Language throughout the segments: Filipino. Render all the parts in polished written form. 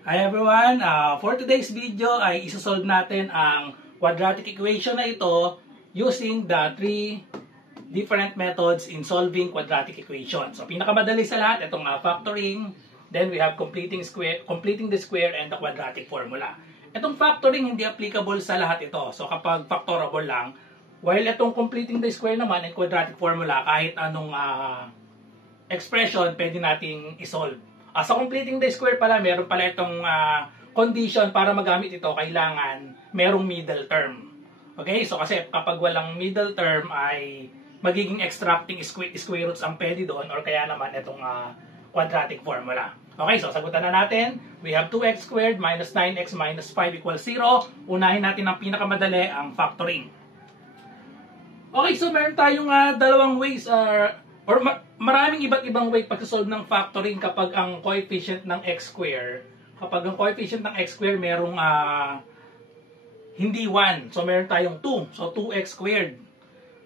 Hi everyone! For today's video ay isasolve natin ang quadratic equation na ito using the three different methods in solving quadratic equation. So pinakamadali sa lahat itong factoring, then we have completing the square and the quadratic formula. Itong factoring hindi applicable sa lahat ito. So kapag factorable lang, while itong completing the square naman and quadratic formula, kahit anong expression pwede nating isolve. Sa completing the square pala, meron pala itong condition para magamit ito, kailangan merong middle term. Okay? So kasi kapag walang middle term ay magiging extracting square roots ang pwede doon or kaya naman itong quadratic formula. Okay, so sagutan na natin. We have 2x squared minus 9x minus 5 equals 0. Unahin natin ang pinakamadali, ang factoring. Okay, so meron tayong dalawang ways or maraming iba't ibang way pag-solve ng factoring kapag ang coefficient ng x square, merong hindi 1. So meron tayong 2. So 2x squared.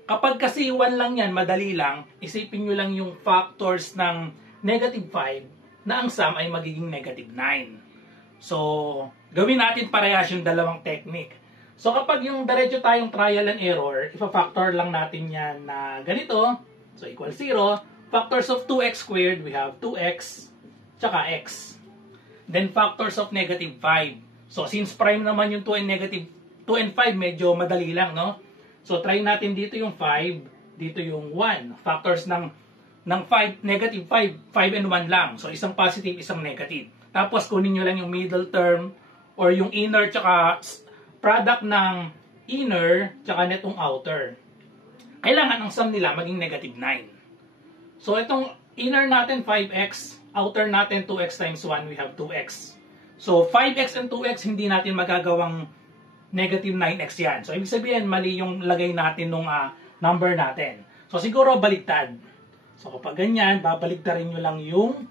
Kapag kasi 1 lang yan, madali lang, isipin nyo lang yung factors ng negative 5 na ang sum ay magiging negative 9. So gawin natin parehas yung dalawang technique. So kapag yung diretso tayong trial and error, ipa-factor lang natin yan na ganito. So, equals 0. Factors of 2x squared, we have 2x, tsaka x. Then, factors of negative 5. So, since prime naman yung 2 and 5, medyo madali lang, no? So, try natin dito yung 5, dito yung 1. Factors ng 5, negative 5, 5 and 1 lang. So, isang positive, isang negative. Tapos, kunin nyo lang yung middle term or yung inner, tsaka product ng inner, tsaka netong outer. Kailangan ang sum nila maging negative 9. So, itong inner natin 5x, outer natin 2x times 1, we have 2x. So, 5x and 2x, hindi natin magagawang negative 9x yan. So, ibig sabihin, mali yung lagay natin nung number natin. So, siguro baliktad. So, kapag ganyan, babaliktarin nyo lang yung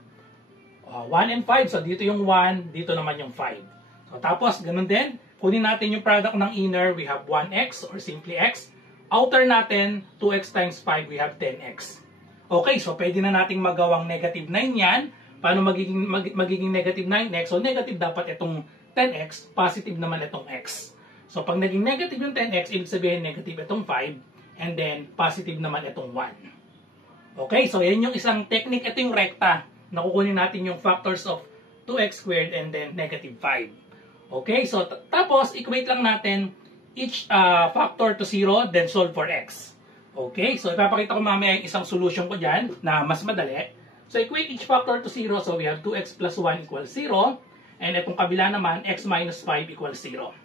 1 and 5. So, dito yung 1, dito naman yung 5. So, tapos, ganun din. Kunin natin yung product ng inner, we have 1x or simply x. Outer natin, 2x times 5, we have 10x. Okay, so pwede na nating magawang negative 9 yan. Paano magiging negative 9x? So negative dapat itong 10x, positive naman itong x. So pag naging negative yung 10x, ibig sabihin negative itong 5, and then positive naman itong 1. Okay, so yan yung isang technique. Ito yung recta. Nakukunin natin yung factors of 2x squared and then negative 5. Okay, so tapos equate lang natin each factor to 0, then solve for x. Okay, so ipapakita ko mamaya yung isang solution ko dyan na mas madali. So equate each factor to 0, so we have 2x plus 1 equals 0. And itong kabila naman, x minus 5 equals 0.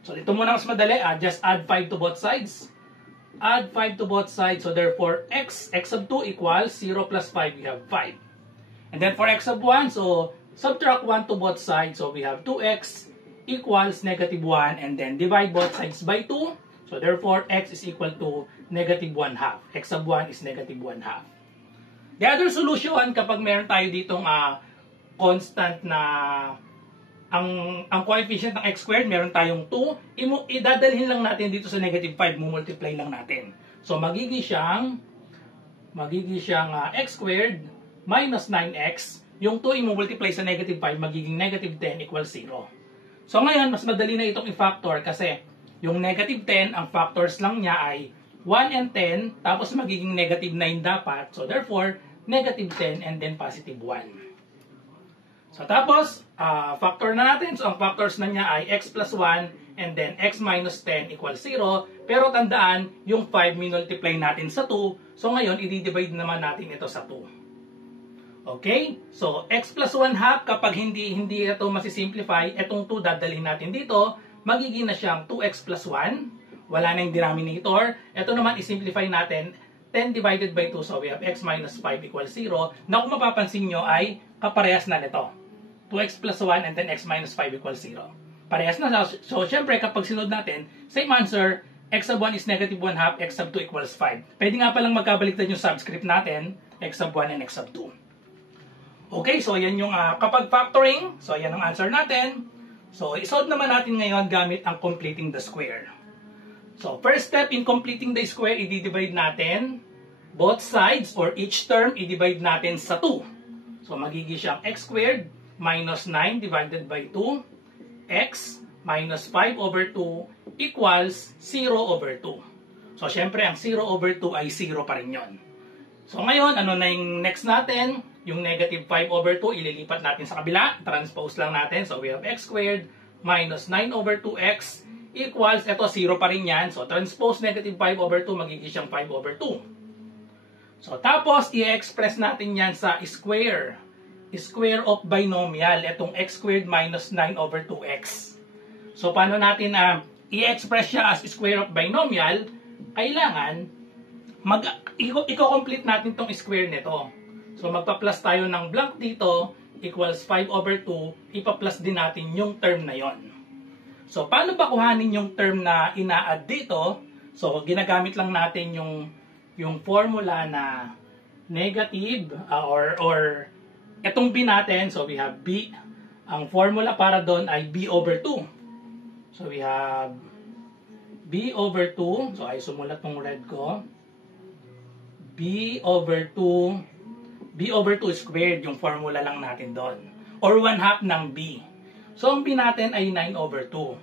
So dito muna mas madali, just add 5 to both sides. Add 5 to both sides, so therefore x of 2 equals 0 plus 5, we have 5. And then for x of 1, so subtract 1 to both sides, so we have 2x equals negative 1, and then divide both sides by 2. So therefore, x is equal to negative 1/2. X of 1 is negative 1/2. The other solution, kapag meron tayo ditong constant na ang coefficient ng x squared, meron tayong 2, idadalhin lang natin dito sa negative 5, multiply lang natin. So magiging siyang x squared minus 9x, yung 2 i-multiply sa negative 5, magiging negative 10 equals 0. So ngayon, mas madali na itong i-factor kasi yung negative 10, ang factors lang niya ay 1 and 10, tapos magiging negative 9 dapat. So therefore, negative 10 and then positive 1. So tapos, factor na natin. So ang factors na niya ay x plus 1 and then x minus 10 equals 0. Pero tandaan, yung 5 minultiply natin sa 2. So ngayon, i-divide naman natin ito sa 2. Okay? So, x plus 1/2, kapag hindi ito masisimplify, itong 2 dadalhin natin dito, magiging na siyang 2x plus 1. Wala na yung denominator. Ito naman, isimplify natin, 10 divided by 2, so we have x minus 5 equals 0. Na kung mapapansin nyo ay kaparehas na nito. 2x plus 1 and then x minus 5 equals 0. Parehas na. So, syempre, kapag sinod natin, same answer, x of 1 is negative 1/2, x of 2 equals 5. Pwede nga palang magkabaliktad yung subscript natin, x of 1 and x of 2. Okay, so yan yung kapag factoring, so yan ang answer natin. So, isolve naman natin ngayon gamit ang completing the square. So, first step in completing the square, i-divide natin both sides or each term, i-divide natin sa 2. So, magiging siyang x squared minus 9 divided by 2, x minus 5 over 2 equals 0 over 2. So, syempre, ang 0 over 2 ay 0 pa rin yun. So, ngayon, ano na yung next natin? Yung negative 5 over 2, ililipat natin sa kabila. Transpose lang natin. So, we have x squared minus 9 over 2x equals, eto 0 pa rin yan. So, transpose negative 5 over 2, magiging siyang 5 over 2. So, tapos, i-express natin yan sa square. Square of binomial. Etong x squared minus 9 over 2x. So, paano natin i-express siya as square of binomial? Kailangan, i-complete natin tong square nito. So, magpa-plus tayo ng blank dito, equals 5 over 2, ipa-plus din natin yung term na yon. So, paano ba kuhanin yung term na ina-add dito? So, ginagamit lang natin yung formula na negative, or etong b natin. So, we have b. Ang formula para doon ay b over 2. So, we have b over 2. So, ay sumulat tong red ko. b over 2 squared, yung formula lang natin doon. Or 1/2 ng b. So, ang b natin ay 9 over 2.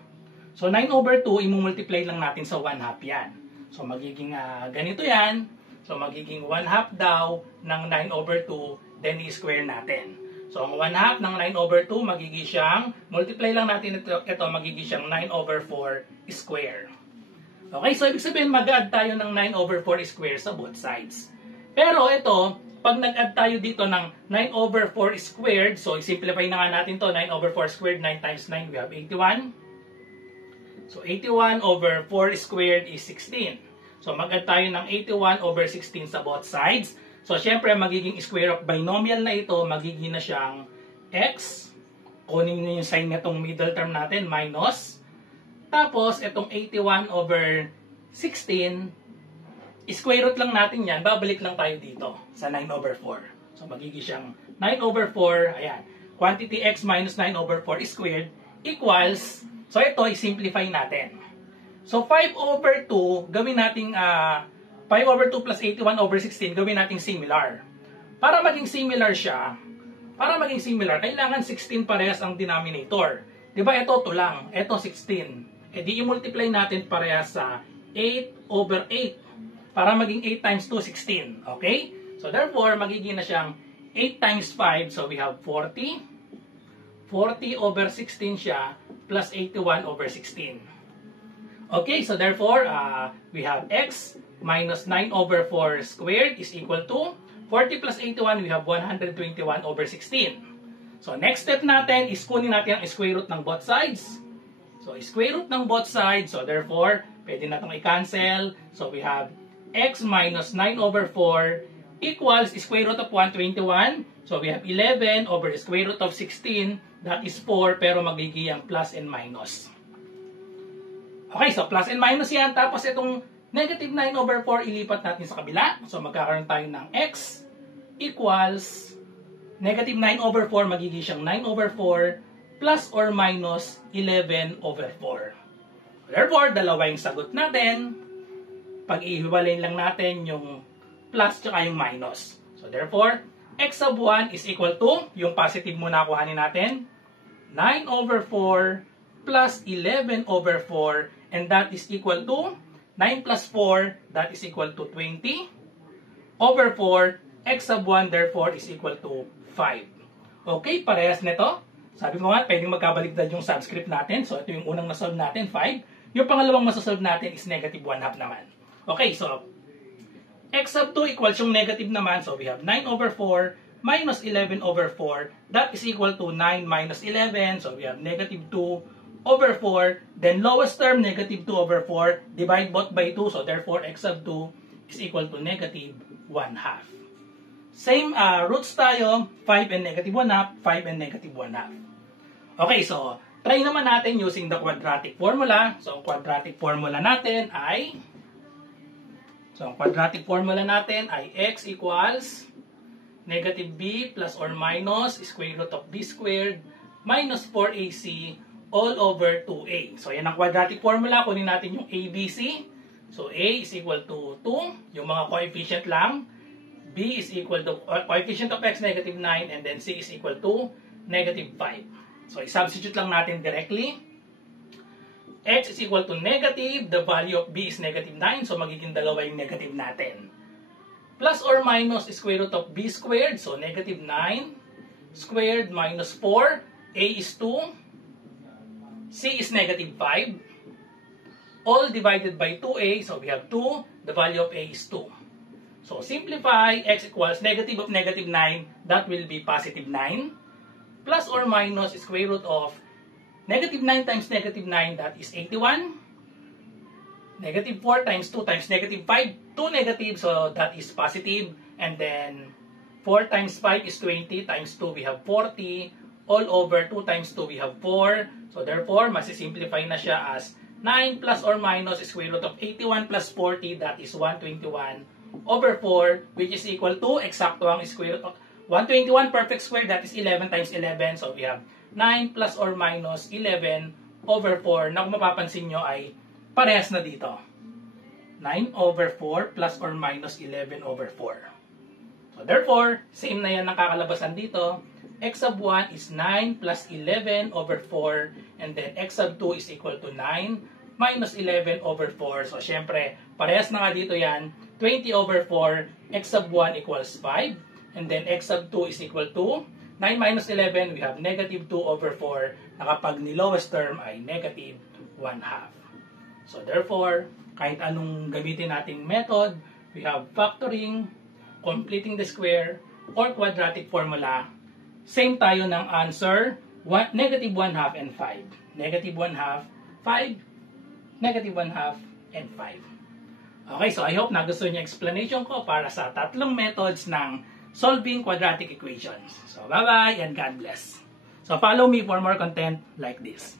So, 9 over 2, imumultiply lang natin sa 1/2 yan. So, magiging ganito yan. So, magiging 1/2 daw ng 9 over 2, then i-square natin. So, ang 1/2 ng 9 over 2, magiging siyang, multiply lang natin ito magiging siyang 9 over 4 square. Okay, so ibig sabihin, mag-add tayo ng 9 over 4 square sa both sides. Pero ito, pag nag-add tayo dito ng 9 over 4 squared, so i-simplify na nga natin to, 9 over 4 squared, 9 times 9, we have 81. So 81 over 4 squared is 16. So mag-add tayo ng 81 over 16 sa both sides. So syempre, magiging square of binomial na ito, magiging na siyang x. Kunin nyo yung sign nitong middle term natin, minus. Tapos, itong 81 over 16, square root lang natin yan, babalik lang tayo dito sa 9 over 4. So, magiging siyang 9 over 4, ayan, quantity x minus 9 over 4 squared equals, so ito, i-simplify natin. So, 5 over 2, gawin nating, 5 over 2 plus 81 over 16, gawin nating similar. Para maging similar siya, kailangan 16 parehas ang denominator. Diba, ito 2 lang, ito 16. E di i-multiply natin parehas sa 8 over 8. Para maging 8 times 2, 16. Okay? So, therefore, magiging na siyang 8 times 5. So, we have 40. 40 over 16 siya, plus 81 over 16. Okay? So, therefore, we have x minus 9 over 4 squared is equal to 40 plus 81, we have 121 over 16. So, next step natin is kunin natin ang square root ng both sides. So, square root ng both sides. So, therefore, pwede na itong i-cancel. So, we have x minus 9 over 4 equals square root of 121. So, we have 11 over the square root of 16. That is 4, pero magiging ang plus and minus. Okay, so plus and minus yan. Tapos, itong negative 9 over 4, ilipat natin sa kabila. So, magkakaroon tayo ng x equals negative 9 over 4, magiging siyang 9 over 4 plus or minus 11 over 4. Therefore, dalawa yung sagot natin. Pag-ihiwalay lang natin yung plus tsaka yung minus. So, therefore, x sub 1 is equal to, yung positive muna kuhanin natin, 9 over 4 plus 11 over 4, and that is equal to 9 plus 4, that is equal to 20 over 4, x sub 1 therefore is equal to 5. Okay, parehas nito. Sabi ko nga, pwedeng magkabaliktad yung subscript natin. So, ito yung unang nasolve natin, 5. Yung pangalawang masasolve natin is negative 1/2 naman. Okay, so, x sub 2 equals yung negative naman. So, we have 9 over 4 minus 11 over 4. That is equal to 9 minus 11. So, we have negative 2 over 4. Then, lowest term, negative 2 over 4. Divide both by 2. So, therefore, x sub 2 is equal to negative 1/2. Same roots tayo, 5 and negative 1/2, 5 and negative 1/2. Okay, so, try naman natin using the quadratic formula. So, ang quadratic formula natin ay, x equals negative b plus or minus square root of b squared minus 4ac all over 2a. So, yan ang quadratic formula. Kunin natin yung a, b, c. So, a is equal to 2, yung mga coefficient lang. B is equal to coefficient of x negative 9, and then c is equal to negative 5. So, i-substitute lang natin directly. X is equal to negative, the value of b is negative 9, so magiging dalawa yung negative natin. Plus or minus square root of b squared, so negative 9 squared minus 4, a is 2, c is negative 5, all divided by 2a, so we have 2, the value of a is 2. So simplify, x equals negative of negative 9, that will be positive 9, plus or minus square root of negative 9 times negative 9, that is 81. Negative 4 times 2 times negative 5, 2 negative, so that is positive. And then 4 times 5 is 20, times 2 we have 40. All over 2 times 2 we have 4. So therefore, masisimplify na siya as 9 plus or minus square root of 81 plus 40, that is 121 over 4, which is equal to, eksakto ang square root of 121 perfect square, that is 11 times 11. So we have 9 plus or minus 11 over 4, na kung mapapansin nyo ay parehas na dito. 9 over 4 plus or minus 11 over 4. So therefore, same na yan ang kakalabasan dito. X sub 1 is 9 plus 11 over 4, and then x sub 2 is equal to 9 minus 11 over 4. So syempre, parehas na nga dito yan. 20 over 4, x sub 1 equals 5, and then x sub 2 is equal to 9 minus 11, we have negative 2 over 4, na kapag ni-lowest term ay negative 1/2. So therefore, kahit anong gamitin nating method, we have factoring, completing the square, or quadratic formula, same tayo ng answer, negative 1/2 and 5. Negative 1/2, 5, negative 1/2, and 5. Okay, so I hope nagustuhan niyo yung explanation ko para sa tatlong methods ng solving quadratic equations. So, bye-bye and God bless. So, follow me for more content like this.